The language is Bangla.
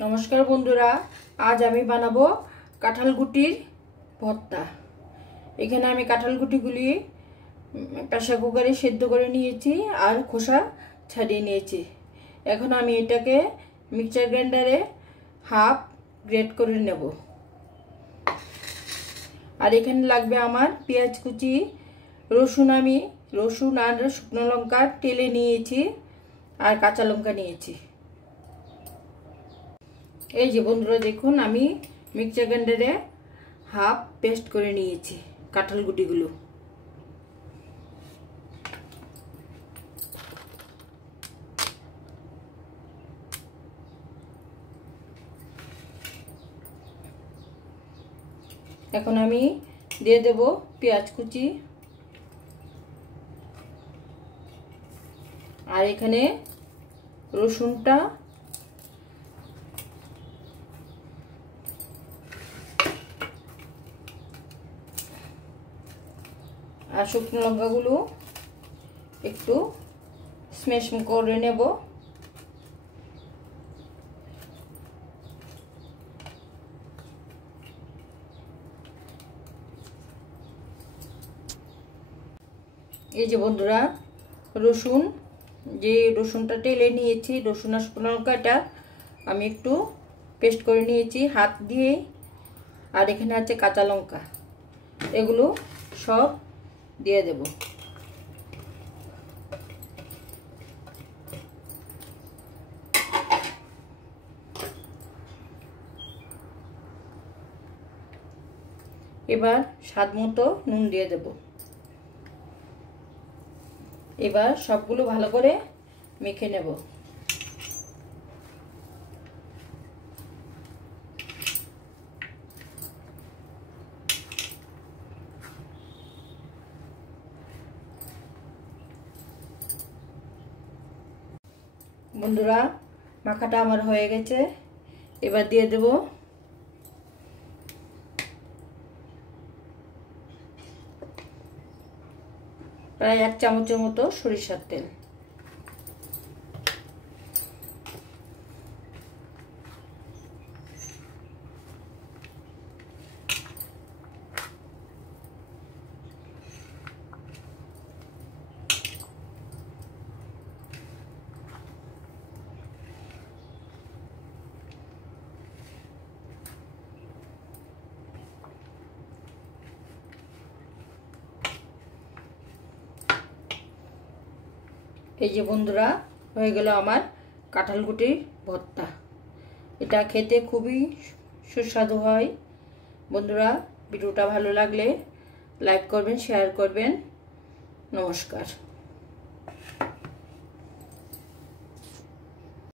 নমস্কার বন্ধুরা, আজ আমি বানাবো কাঁঠাল গুটির ভর্তা। এখানে আমি কাঁঠাল গুটিগুলি প্রেসার কুকারে সেদ্ধ করে নিয়েছি আর খোসা ছাড়িয়ে নিয়েছি। এখন আমি এটাকে মিক্সচার গ্রাইন্ডারে হাফ গ্রেট করে নেব। আর এখানে লাগবে আমার পেঁয়াজ কুচি, রসুন আর শুকনো লঙ্কা টেলে নিয়েছি আর কাঁচা লঙ্কা নিয়েছি। এই যে বন্ধুরা দেখুন, আমি মিক্সচার গ্রাইন্ডারে হাফ পেস্ট করে নিয়েছি কাঁঠাল গুটিগুলো। এখন আমি দিয়ে দেব পেঁয়াজ কুচি, আর এখানে রসুনটা আর শুকনো লঙ্কাগুলো একটু স্ম্যাশ করে নেব। এই যে বন্ধুরা, রসুনটা টেলে নিয়েছি, রসুন আর শুকনো লঙ্কাটা আমি একটু পেস্ট করে নিয়েছি হাত দিয়ে। আর এখানে আছে কাঁচা লঙ্কা, এগুলো সব দিয়ে দেব। এবার স্বাদ মতো নুন দিয়ে দেব। এবার সবগুলো ভালো করে মেখে নেব। বন্ধুরা, মাখাটা আমার হয়ে গেছে। এবার দিয়ে দেব প্রায় 1 চামচের মতো সরিষার তেল। এই যে বন্ধুরা, হয়ে গেল আমার কাঁঠাল গুটির ভর্তা। এটা খেতে খুবই সুস্বাদু হয়। বন্ধুরা, ভিডিওটা ভালো লাগলে লাইক করবেন, শেয়ার করবেন। নমস্কার।